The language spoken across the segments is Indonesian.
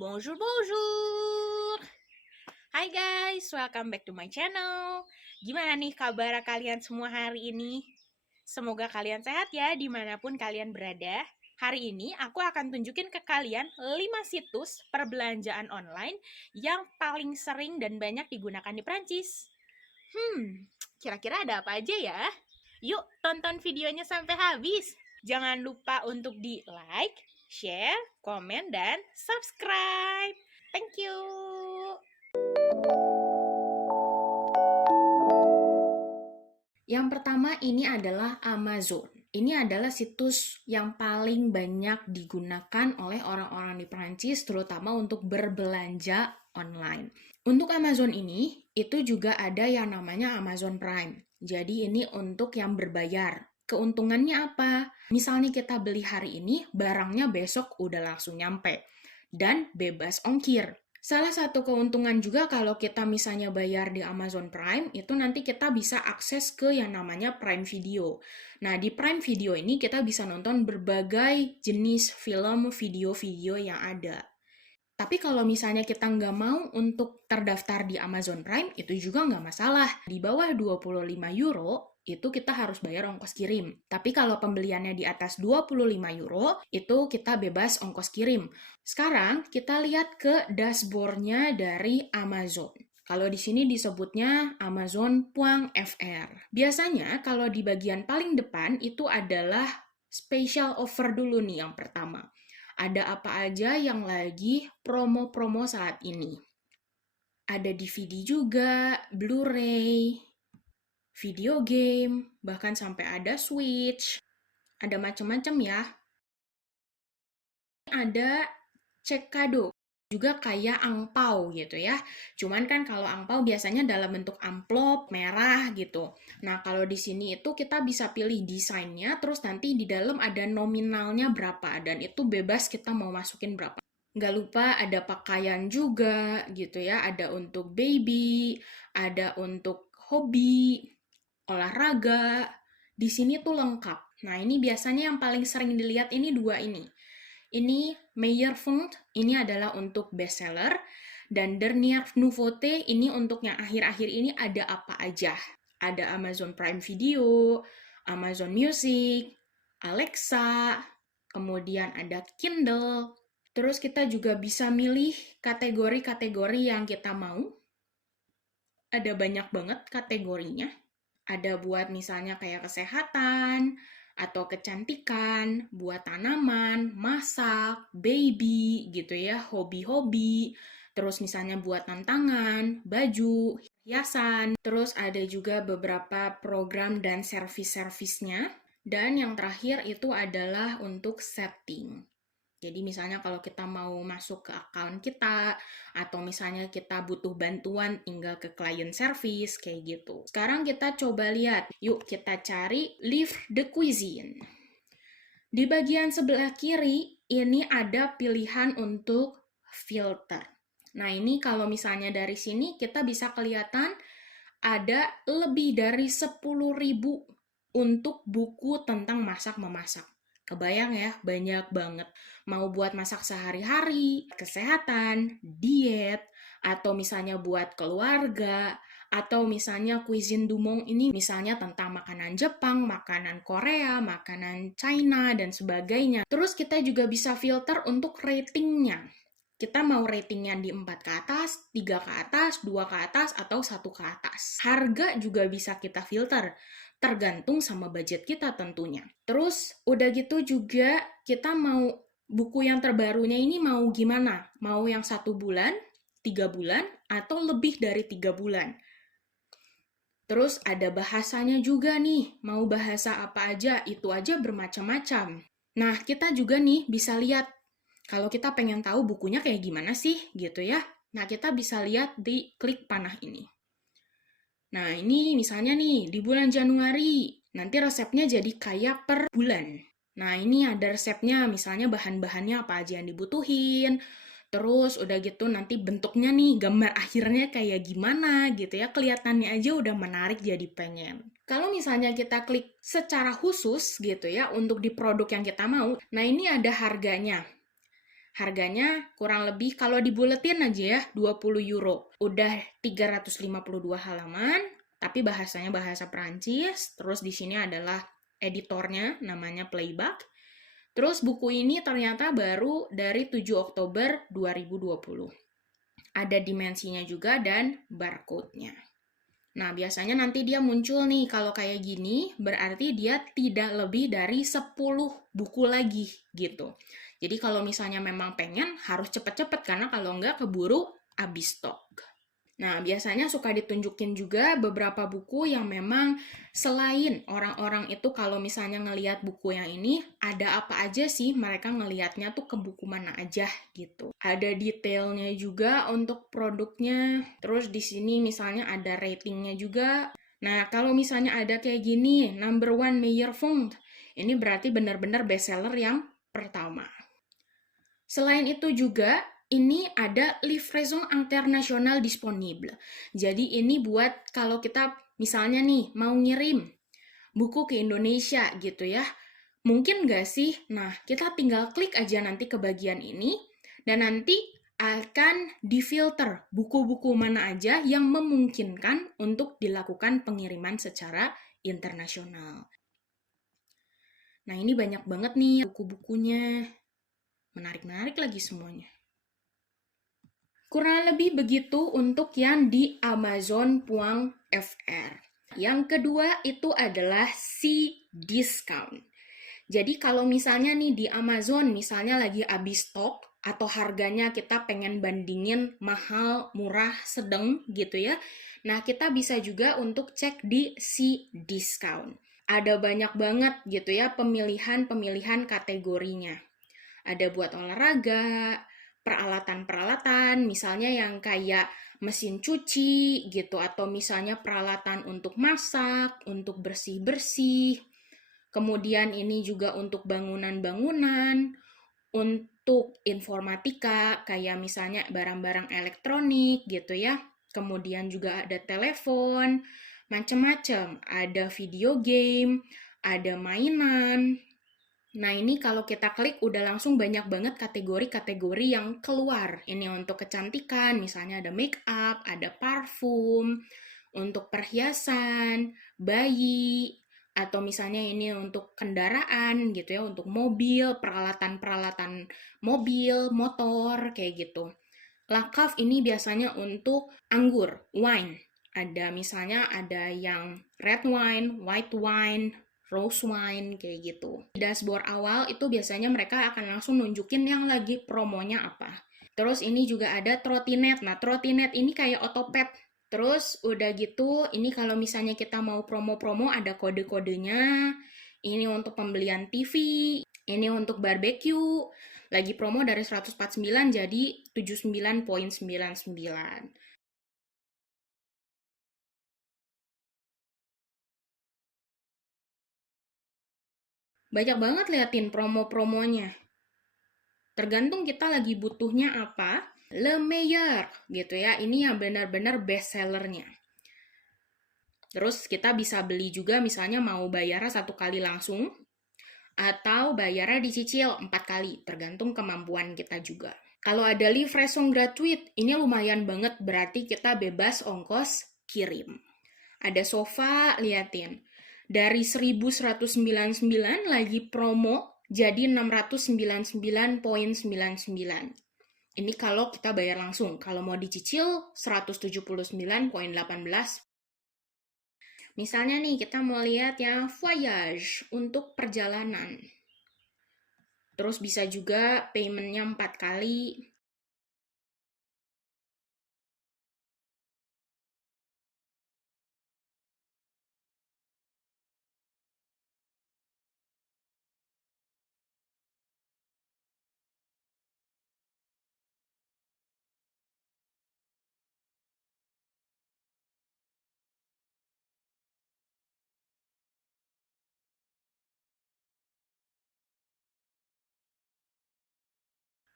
Bonjour, bonjour. Hai guys, welcome back to my channel. Gimana nih kabar kalian semua hari ini? Semoga kalian sehat ya dimanapun kalian berada. Hari ini aku akan tunjukin ke kalian 5 situs perbelanjaan online yang paling sering dan banyak digunakan di Prancis. Kira-kira ada apa aja ya? Yuk tonton videonya sampai habis. Jangan lupa untuk di like, share, komen, dan subscribe. Thank you. Yang pertama ini adalah Amazon. Ini adalah situs yang paling banyak digunakan oleh orang-orang di Prancis, terutama untuk berbelanja online. Untuk Amazon ini, itu juga ada yang namanya Amazon Prime. Jadi ini untuk yang berbayar. Keuntungannya apa? Misalnya kita beli hari ini, barangnya besok udah langsung nyampe. Dan bebas ongkir. Salah satu keuntungan juga kalau kita misalnya bayar di Amazon Prime, itu nanti kita bisa akses ke yang namanya Prime Video. Nah, di Prime Video ini kita bisa nonton berbagai jenis film, video-video yang ada. Tapi kalau misalnya kita nggak mau untuk terdaftar di Amazon Prime, itu juga nggak masalah. Di bawah 25 euro, itu kita harus bayar ongkos kirim. Tapi kalau pembeliannya di atas 25 euro, itu kita bebas ongkos kirim. Sekarang kita lihat ke dashboard-nya dari Amazon. Kalau di sini disebutnya Amazon.fr. Biasanya kalau di bagian paling depan itu adalah special offer dulu nih yang pertama. Ada apa aja yang lagi promo-promo saat ini. Ada DVD juga, Blu-ray, video game, bahkan sampai ada Switch. Ada macam-macam ya. Ada cek kado, juga kayak angpau gitu ya. Cuman kan kalau angpau biasanya dalam bentuk amplop merah gitu. Nah, kalau di sini itu kita bisa pilih desainnya, terus nanti di dalam ada nominalnya berapa, dan itu bebas kita mau masukin berapa. Nggak lupa ada pakaian juga gitu ya, ada untuk baby, ada untuk hobi, olahraga. Di sini tuh lengkap. Nah, ini biasanya yang paling sering dilihat ini dua ini. Ini Meyer Fund, ini adalah untuk bestseller, dan Dernier Nouveauté, ini untuk yang akhir-akhir ini ada apa aja. Ada Amazon Prime Video, Amazon Music, Alexa, kemudian ada Kindle. Terus kita juga bisa milih kategori-kategori yang kita mau. Ada banyak banget kategorinya. Ada buat misalnya kayak kesehatan, atau kecantikan, buat tanaman, masak, baby gitu ya, hobi-hobi. Terus misalnya buat tantangan, baju, hiasan. Terus ada juga beberapa program dan servis-servisnya. Dan yang terakhir itu adalah untuk setting. Jadi misalnya kalau kita mau masuk ke account kita, atau misalnya kita butuh bantuan tinggal ke client service, kayak gitu. Sekarang kita coba lihat, yuk kita cari Livre de Cuisine. Di bagian sebelah kiri, ini ada pilihan untuk filter. Nah ini kalau misalnya dari sini, kita bisa kelihatan ada lebih dari 10.000 untuk buku tentang masak-memasak. Kebayang ya, banyak banget. Mau buat masak sehari-hari, kesehatan, diet, atau misalnya buat keluarga, atau misalnya cuisine du monde ini misalnya tentang makanan Jepang, makanan Korea, makanan China, dan sebagainya. Terus kita juga bisa filter untuk ratingnya. Kita mau ratingnya di 4 ke atas, 3 ke atas, 2 ke atas, atau 1 ke atas. Harga juga bisa kita filter, tergantung sama budget kita tentunya. Terus udah gitu juga kita mau buku yang terbarunya ini mau gimana? Mau yang 1 bulan, 3 bulan, atau lebih dari 3 bulan. Terus ada bahasanya juga nih, mau bahasa apa aja, itu aja bermacam-macam. Nah, kita juga nih bisa lihat, kalau kita pengen tahu bukunya kayak gimana sih, gitu ya. Nah, kita bisa lihat di klik panah ini. Nah, ini misalnya nih, di bulan Januari, nanti resepnya jadi kayak per bulan. Nah, ini ada resepnya, misalnya bahan-bahannya apa aja yang dibutuhin, terus udah gitu nanti bentuknya nih, gambar akhirnya kayak gimana gitu ya, kelihatannya aja udah menarik jadi pengen. Kalau misalnya kita klik secara khusus gitu ya, untuk di produk yang kita mau, nah ini ada harganya. Harganya kurang lebih kalau dibuletin aja ya 20 euro. Udah 352 halaman, tapi bahasanya bahasa Perancis. Terus di sini adalah editornya namanya Playback. Terus buku ini ternyata baru dari 7 Oktober 2020. Ada dimensinya juga dan barcode-nya. Nah, biasanya nanti dia muncul nih, kalau kayak gini, berarti dia tidak lebih dari 10 buku lagi, gitu. Jadi kalau misalnya memang pengen, harus cepet-cepet, karena kalau nggak keburu habis stok. Nah, biasanya suka ditunjukin juga beberapa buku yang memang selain orang-orang itu kalau misalnya ngelihat buku yang ini, ada apa aja sih mereka ngelihatnya tuh ke buku mana aja gitu. Ada detailnya juga untuk produknya, terus di sini misalnya ada ratingnya juga. Nah, kalau misalnya ada kayak gini, number one Meyer Fund, ini berarti benar-benar bestseller yang pertama. Selain itu juga, ini ada livraison international disponible. Jadi ini buat kalau kita misalnya nih mau ngirim buku ke Indonesia gitu ya. Mungkin nggak sih? Nah, kita tinggal klik aja nanti ke bagian ini, dan nanti akan difilter buku-buku mana aja yang memungkinkan untuk dilakukan pengiriman secara internasional. Nah, ini banyak banget nih buku-bukunya. Menarik-menarik lagi semuanya. Kurang lebih begitu untuk yang di Amazon.fr. Yang kedua itu adalah si discount. Jadi kalau misalnya nih di Amazon, misalnya lagi habis stok, atau harganya kita pengen bandingin mahal, murah, sedang gitu ya. Nah, kita bisa juga untuk cek di si discount. Ada banyak banget gitu ya pemilihan-pemilihan kategorinya. Ada buat olahraga, peralatan-peralatan, misalnya yang kayak mesin cuci gitu, atau misalnya peralatan untuk masak, untuk bersih-bersih. Kemudian ini juga untuk bangunan-bangunan, untuk informatika, kayak misalnya barang-barang elektronik gitu ya. Kemudian juga ada telepon, macam-macam. Ada video game, ada mainan. Nah, ini kalau kita klik udah langsung banyak banget kategori-kategori yang keluar. Ini untuk kecantikan, misalnya ada make up, ada parfum, untuk perhiasan, bayi, atau misalnya ini untuk kendaraan gitu ya, untuk mobil, peralatan-peralatan mobil, motor, kayak gitu. Lakaf ini biasanya untuk anggur, wine. Ada misalnya ada yang red wine, white wine, rose wine, kayak gitu. Di dashboard awal itu biasanya mereka akan langsung nunjukin yang lagi promonya apa. Terus ini juga ada trotinet. Nah, trotinet ini kayak otopet. Terus udah gitu, ini kalau misalnya kita mau promo-promo ada kode-kodenya. Ini untuk pembelian TV, ini untuk barbecue. Lagi promo dari 149 jadi 79,99. Banyak banget liatin promo-promonya. Tergantung kita lagi butuhnya apa. Le Meilleur gitu ya. Ini yang benar-benar best sellernya. Terus kita bisa beli juga misalnya mau bayarnya 1 kali langsung atau bayarnya dicicil 4 kali, tergantung kemampuan kita juga. Kalau ada livraison gratuit, ini lumayan banget, berarti kita bebas ongkos kirim. Ada sofa, liatin. Dari 1.199 lagi promo jadi 699,99. Ini kalau kita bayar langsung. Kalau mau dicicil 179,18. Misalnya nih kita mau lihat yang voyage untuk perjalanan. Terus bisa juga paymentnya 4 kali.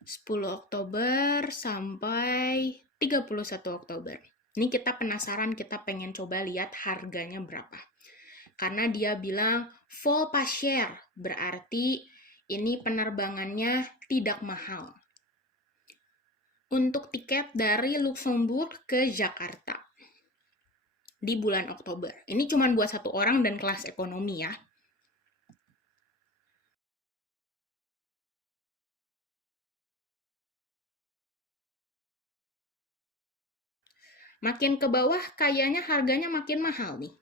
Sepuluh Oktober sampai 31 Oktober. Ini kita penasaran, kita pengen coba lihat harganya berapa. Karena dia bilang full pas share, berarti ini penerbangannya tidak mahal. untuk tiket dari Luxembourg ke Jakarta di bulan Oktober. Ini cuma buat satu orang dan kelas ekonomi ya. Makin ke bawah kayaknya harganya makin mahal nih.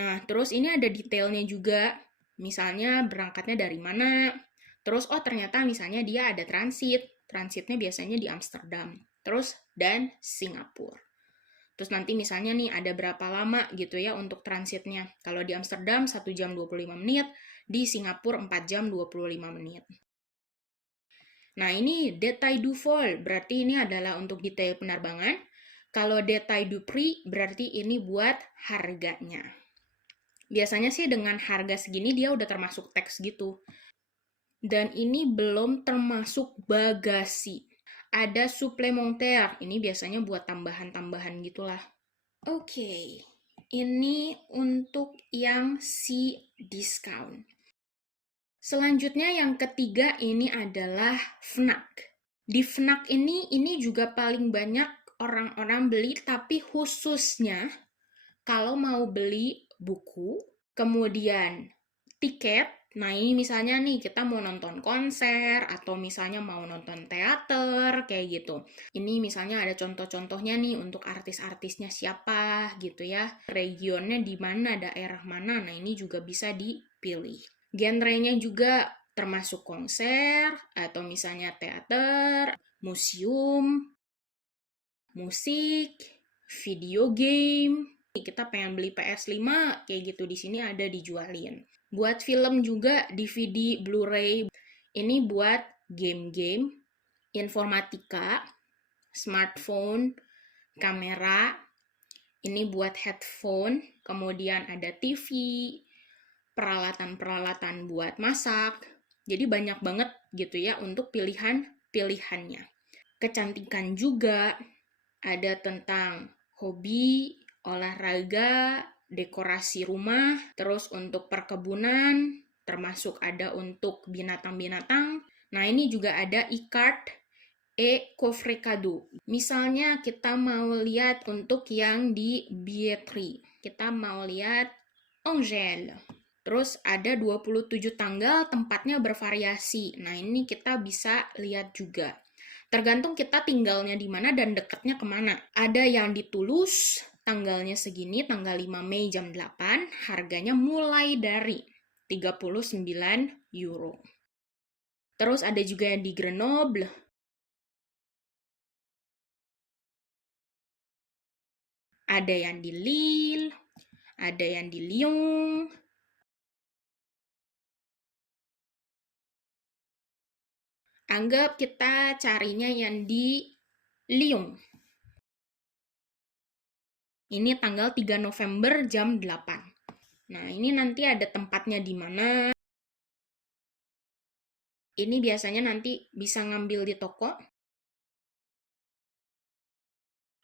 Nah, terus ini ada detailnya juga. Misalnya berangkatnya dari mana. Terus, oh ternyata misalnya dia ada transit. Transitnya biasanya di Amsterdam. Terus, dan Singapura. Terus nanti misalnya nih ada berapa lama gitu ya untuk transitnya. Kalau di Amsterdam 1 jam 25 menit, di Singapura 4 jam 25 menit. Nah, ini detail du vol, berarti ini adalah untuk detail penerbangan. Kalau detail du prix, berarti ini buat harganya. Biasanya sih dengan harga segini dia udah termasuk teks gitu. Dan ini belum termasuk bagasi. Ada suplementaire, ini biasanya buat tambahan-tambahan gitulah. Oke, ini untuk yang si discount. Selanjutnya yang ketiga ini adalah Fnac. Di Fnac ini juga paling banyak orang-orang beli, tapi khususnya kalau mau beli buku, kemudian tiket. Nah, ini misalnya nih kita mau nonton konser atau misalnya mau nonton teater kayak gitu. Ini misalnya ada contoh-contohnya nih untuk artis-artisnya siapa gitu ya. Regionnya di mana, daerah mana. Nah, ini juga bisa dipilih. Genrenya juga termasuk konser atau misalnya teater, museum, musik, video game. Kita pengen beli PS5 kayak gitu, di sini ada dijualin. Buat film juga DVD, Blu-ray. Ini buat game-game, informatika, smartphone, kamera. Ini buat headphone, kemudian ada TV, peralatan-peralatan buat masak. Jadi banyak banget gitu ya untuk pilihan-pilihannya. Kecantikan juga, ada tentang hobi, olahraga, dekorasi rumah, terus untuk perkebunan, termasuk ada untuk binatang-binatang. Nah, ini juga ada e-card coffret cadeau. Misalnya kita mau lihat untuk yang di billetterie. Kita mau lihat Angel. Terus ada 27 tanggal, tempatnya bervariasi. Nah, ini kita bisa lihat juga. Tergantung kita tinggalnya di mana dan dekatnya kemana. Ada yang di Toulouse, tanggalnya segini, tanggal 5 Mei jam 8, harganya mulai dari 39 euro. Terus ada juga yang di Grenoble, ada yang di Lille, ada yang di Lyon, anggap kita carinya yang di Lyon. Ini tanggal 3 November jam 8. Nah, ini nanti ada tempatnya di mana. Ini biasanya nanti bisa ngambil di toko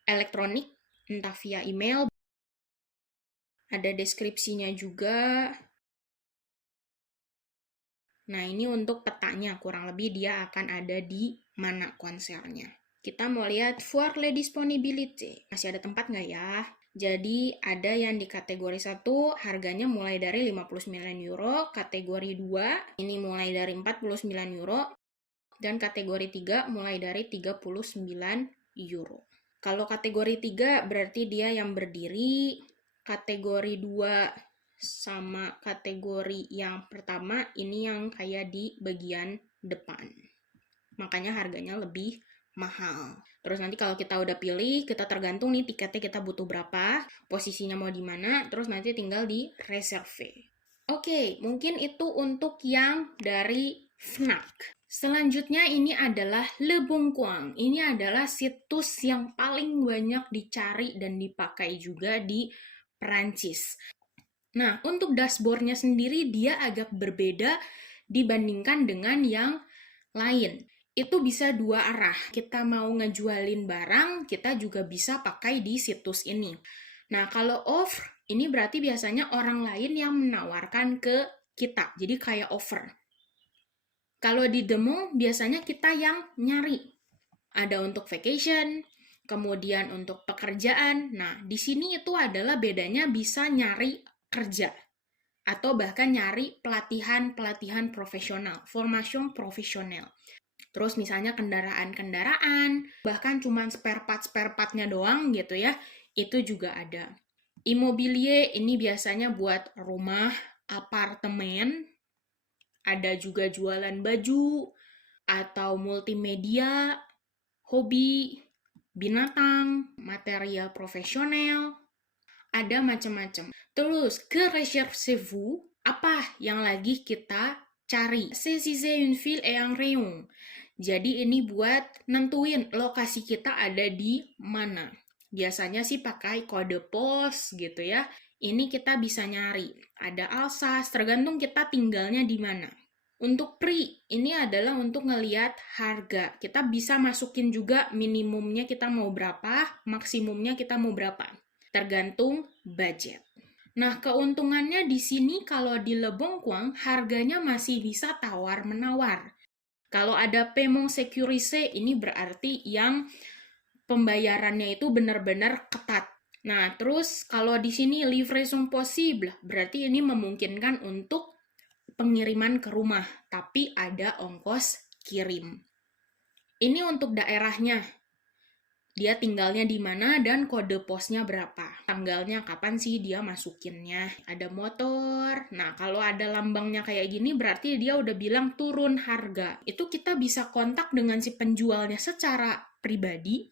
elektronik, entah via email. Ada deskripsinya juga. Nah, ini untuk petanya, kurang lebih dia akan ada di mana konsernya. Kita mau lihat voir les disponibilité. Masih ada tempat nggak ya? Jadi, ada yang di kategori 1, harganya mulai dari 59 euro. Kategori 2, ini mulai dari 49 euro. Dan kategori 3, mulai dari 39 euro. Kalau kategori 3, berarti dia yang berdiri. Kategori 2 sama kategori yang pertama ini yang kayak di bagian depan. Makanya harganya lebih mahal. Terus nanti kalau kita udah pilih, kita tergantung nih tiketnya kita butuh berapa, posisinya mau di mana, terus nanti tinggal di reserve. Oke, mungkin itu untuk yang dari Fnac. Selanjutnya ini adalah Le Bon Coin. Ini adalah situs yang paling banyak dicari dan dipakai juga di Perancis. Nah, untuk dashboardnya sendiri dia agak berbeda dibandingkan dengan yang lain. Itu bisa dua arah. Kita mau ngejualin barang, kita juga bisa pakai di situs ini. Nah, kalau off, ini berarti biasanya orang lain yang menawarkan ke kita. Jadi kayak offer. Kalau di demo biasanya kita yang nyari. Ada untuk vacation, kemudian untuk pekerjaan. Nah, di sini itu adalah bedanya bisa nyari kerja atau bahkan nyari pelatihan-pelatihan profesional, formation profesional. Terus misalnya kendaraan-kendaraan, bahkan cuma spare part-nya doang gitu ya, itu juga ada. Immobilier ini biasanya buat rumah, apartemen, ada juga jualan baju, atau multimedia, hobi, binatang, material profesional, ada macam-macam. Terus, que recherchez-vous? Apa yang lagi kita cari? Saisissez une file et un rayon. Jadi ini buat nentuin lokasi kita ada di mana. Biasanya sih pakai kode pos gitu ya. Ini kita bisa nyari. Ada Alsace, tergantung kita tinggalnya di mana. Untuk prix, ini adalah untuk ngeliat harga. Kita bisa masukin juga minimumnya kita mau berapa, maksimumnya kita mau berapa. Tergantung budget. Nah, keuntungannya di sini kalau di Leboncoin harganya masih bisa tawar-menawar. Kalau ada paiement sécurisé, ini berarti yang pembayarannya itu benar-benar ketat. Nah, terus kalau di sini livraison possible, berarti ini memungkinkan untuk pengiriman ke rumah, tapi ada ongkos kirim. Ini untuk daerahnya. Dia tinggalnya di mana dan kode posnya berapa. Tanggalnya kapan sih dia masukinnya. Ada motor. Nah, kalau ada lambangnya kayak gini berarti dia udah bilang turun harga. Itu kita bisa kontak dengan si penjualnya secara pribadi.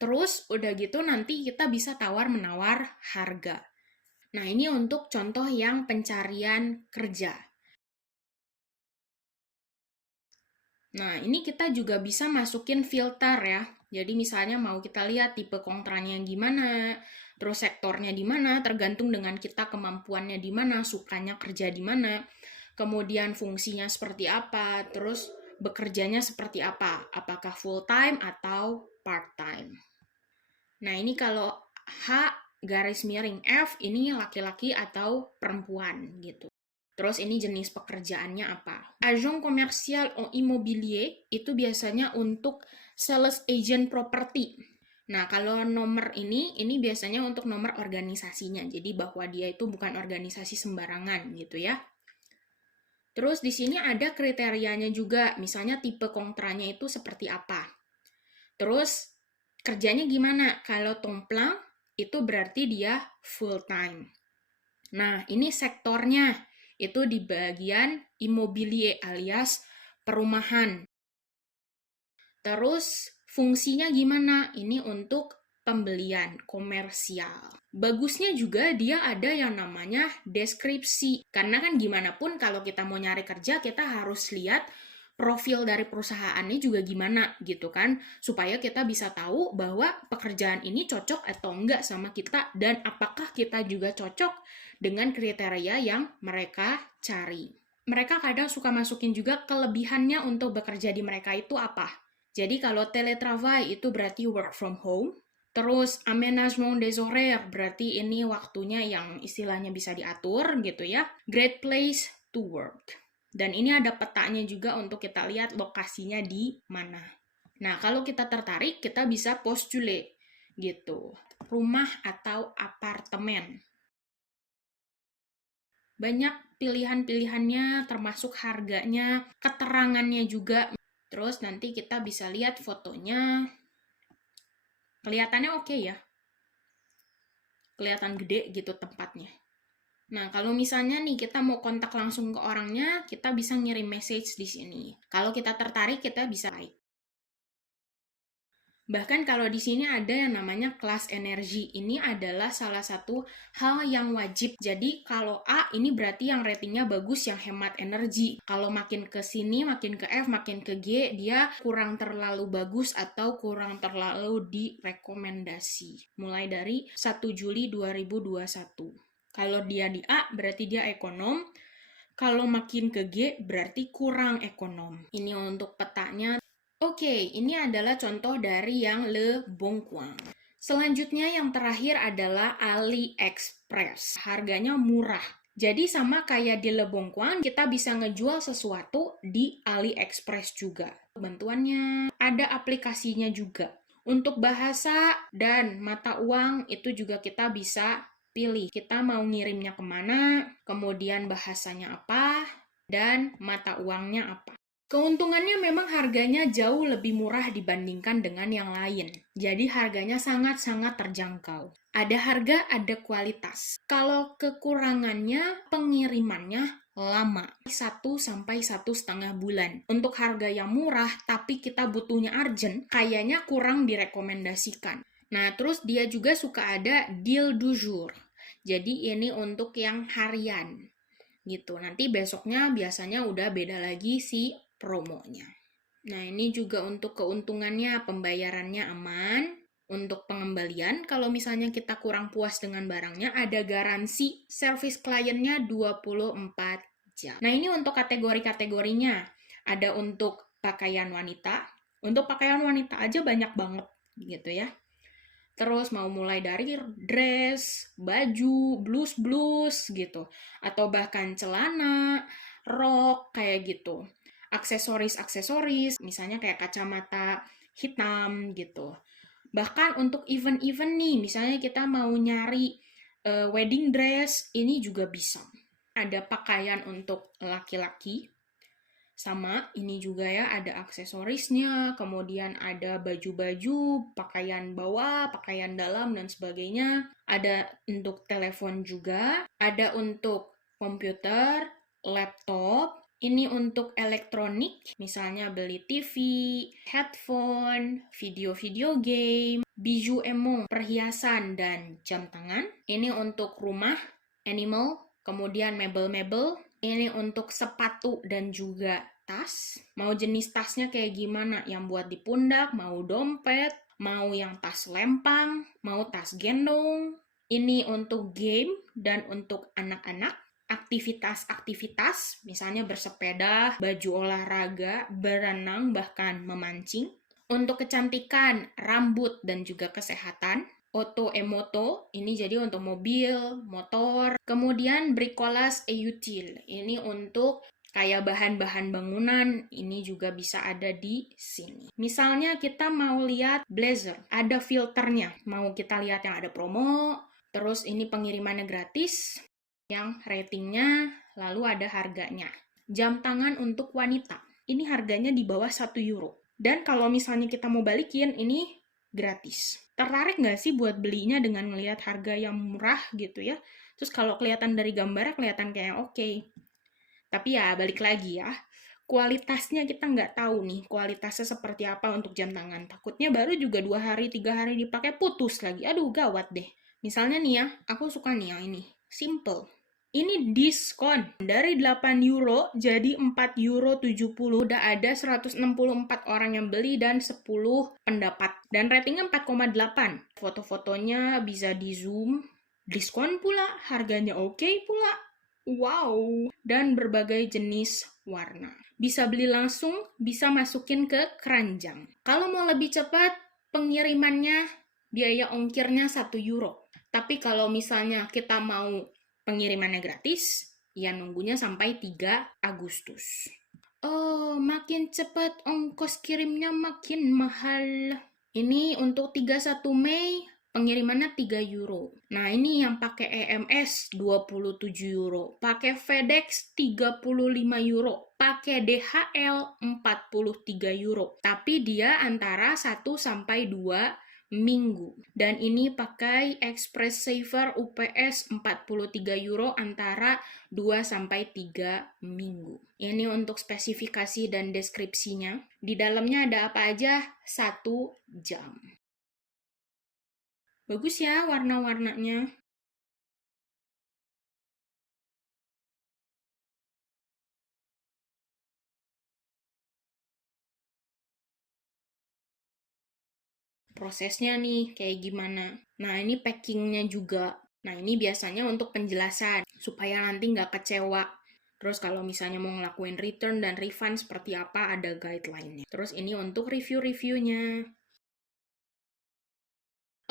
Terus udah gitu nanti kita bisa tawar-menawar harga. Nah, ini untuk contoh yang pencarian kerja. Nah, ini kita juga bisa masukin filter ya. Jadi misalnya mau kita lihat tipe kontraknya yang gimana, terus sektornya di mana, tergantung dengan kita kemampuannya di mana, sukanya kerja di mana, kemudian fungsinya seperti apa, terus bekerjanya seperti apa, apakah full time atau part time. Nah, ini kalau H garis miring F, ini laki-laki atau perempuan gitu. Terus ini jenis pekerjaannya apa? Agent commercial en immobilier itu biasanya untuk sales agent property. Nah, kalau nomor ini biasanya untuk nomor organisasinya. Jadi bahwa dia itu bukan organisasi sembarangan gitu ya. Terus di sini ada kriterianya juga, misalnya tipe kontraknya itu seperti apa. Terus kerjanya gimana? Kalau temps plein itu berarti dia full time. Nah, ini sektornya itu di bagian immobilier alias perumahan. Terus fungsinya gimana? Ini untuk pembelian komersial. Bagusnya juga dia ada yang namanya deskripsi. Karena kan gimana pun kalau kita mau nyari kerja, kita harus lihat profil dari perusahaannya juga gimana gitu kan, supaya kita bisa tahu bahwa pekerjaan ini cocok atau enggak sama kita dan apakah kita juga cocok dengan kriteria yang mereka cari. Mereka kadang suka masukin juga kelebihannya untuk bekerja di mereka itu apa. Jadi kalau teletravail itu berarti work from home. Terus aménagement des horaires berarti ini waktunya yang istilahnya bisa diatur gitu ya. Great place to work. Dan ini ada petanya juga untuk kita lihat lokasinya di mana. Nah, kalau kita tertarik, kita bisa postule gitu. Rumah atau apartemen. Banyak pilihan-pilihannya, termasuk harganya, keterangannya juga. Terus nanti kita bisa lihat fotonya. Kelihatannya oke ya. Kelihatan gede gitu tempatnya. Nah, kalau misalnya nih kita mau kontak langsung ke orangnya, kita bisa ngirim message di sini. Kalau kita tertarik, kita bisa like. Bahkan kalau di sini ada yang namanya kelas energi. Ini adalah salah satu hal yang wajib. Jadi kalau A ini berarti yang ratingnya bagus, yang hemat energi. Kalau makin ke sini, makin ke F, makin ke G, dia kurang terlalu bagus atau kurang terlalu direkomendasi. Mulai dari 1 Juli 2021. Kalau dia di A berarti dia ekonom. Kalau makin ke G berarti kurang ekonom. Ini untuk petanya. Oke, ini adalah contoh dari yang Le Bon Coin. Selanjutnya yang terakhir adalah AliExpress. Harganya murah. Jadi sama kayak di Lebongkuan, kita bisa ngejual sesuatu di AliExpress juga. Bantuannya ada aplikasinya juga. Untuk bahasa dan mata uang itu juga kita bisa pilih. Kita mau ngirimnya kemana, kemudian bahasanya apa, dan mata uangnya apa. Keuntungannya memang harganya jauh lebih murah dibandingkan dengan yang lain. Jadi harganya sangat-sangat terjangkau. Ada harga, ada kualitas. Kalau kekurangannya, pengirimannya lama. 1 sampai 1,5 bulan. Untuk harga yang murah, tapi kita butuhnya urgent, kayaknya kurang direkomendasikan. Nah, terus dia juga suka ada deal du jour. Jadi ini untuk yang harian gitu. Nanti besoknya biasanya udah beda lagi si promonya. Nah, ini juga untuk keuntungannya, pembayarannya aman. Untuk pengembalian, kalau misalnya kita kurang puas dengan barangnya, ada garansi service kliennya 24 jam. Nah, ini untuk kategori-kategorinya. Ada untuk pakaian wanita. Untuk pakaian wanita aja banyak banget gitu ya. Terus mau mulai dari dress, baju, blus-blus gitu. Atau bahkan celana, rok, kayak gitu. Aksesoris-aksesoris, misalnya kayak kacamata hitam gitu. Bahkan untuk event-event nih, misalnya kita mau nyari wedding dress, ini juga bisa. Ada pakaian untuk laki-laki, sama ini juga ya, ada aksesorisnya, kemudian ada baju-baju, pakaian bawah, pakaian dalam, dan sebagainya. Ada untuk telepon juga, ada untuk komputer, laptop, ini untuk elektronik, misalnya beli TV, headphone, video-video game, biju emo, perhiasan, dan jam tangan. Ini untuk rumah, animal, kemudian mebel-mebel. Ini untuk sepatu dan juga tas. Mau jenis tasnya kayak gimana? Yang buat di pundak, mau dompet, mau yang tas lempang, mau tas gendong. Ini untuk game dan untuk anak-anak. Aktivitas-aktivitas, misalnya bersepeda, baju olahraga, berenang, bahkan memancing. Untuk kecantikan, rambut, dan juga kesehatan. Auto emoto, ini jadi untuk mobil, motor. Kemudian bricolage et utile, ini untuk kayak bahan-bahan bangunan, ini juga bisa ada di sini. Misalnya kita mau lihat blazer, ada filternya. Mau kita lihat yang ada promo, terus ini pengirimannya gratis, yang ratingnya, lalu ada harganya. Jam tangan untuk wanita, ini harganya di bawah 1 euro. Dan kalau misalnya kita mau balikin, ini gratis. Tertarik nggak sih buat belinya dengan ngelihat harga yang murah gitu ya? Terus kalau kelihatan dari gambarnya kelihatan kayak oke. Tapi ya balik lagi ya, kualitasnya kita nggak tahu nih, kualitasnya seperti apa untuk jam tangan. Takutnya baru juga 2 hari, 3 hari dipakai putus lagi. Aduh, gawat deh. Misalnya nih ya, aku suka nih yang ini. Simple. Ini diskon dari 8 euro jadi 4 euro 70. Udah ada 164 orang yang beli dan 10 pendapat. Dan ratingnya 4,8. Foto-fotonya bisa di zoom. Diskon pula, harganya oke pula. Wow. Dan berbagai jenis warna. Bisa beli langsung, bisa masukin ke keranjang. Kalau mau lebih cepat, pengirimannya biaya ongkirnya 1 euro. Tapi kalau misalnya kita mau pengirimannya gratis, ya nunggunya sampai 3 Agustus. Oh, makin cepat ongkos kirimnya makin mahal. Ini untuk 31 Mei, pengirimannya 3 euro. Nah, ini yang pakai EMS 27 euro. Pakai FedEx 35 euro. Pakai DHL 43 euro. Tapi dia antara 1 sampai 2 minggu. Dan ini pakai Express Saver UPS 43 euro antara 2 sampai 3 minggu. Ini untuk spesifikasi dan deskripsinya. Di dalamnya ada apa aja? 1 jam. Bagus ya warna-warnanya. Prosesnya nih kayak gimana. Nah, ini packingnya juga. Nah, ini biasanya untuk penjelasan supaya nanti nggak kecewa. Terus kalau misalnya mau ngelakuin return dan refund seperti apa, ada guideline-nya. Terus ini untuk review-reviewnya.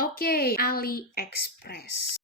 Oke, AliExpress.